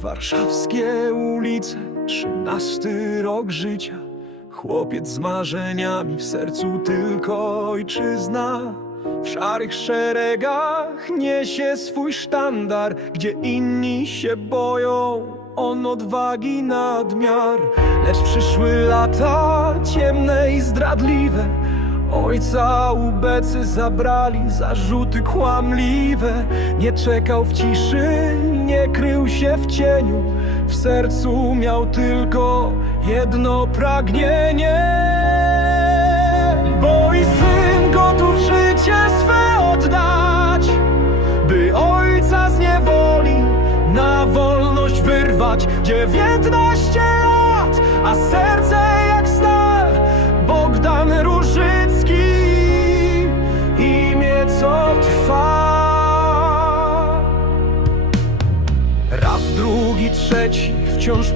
Warszawskie ulice, trzynasty rok życia. Chłopiec z marzeniami w sercu tylko ojczyzna. W szarych szeregach niesie swój sztandar, gdzie inni się boją, on odwagi nadmiar. Lecz przyszły lata ciemne i zdradliwe. Ojca ubecy zabrali, zarzuty kłamliwe. Nie czekał w ciszy, krył się w cieniu. W sercu miał tylko jedno pragnienie. Bo i syn gotów życie swe oddać, by ojca z niewoli na wolność wyrwać. Dziewiętnaście lat, a serce Raz, drugi, trzeci, wciąż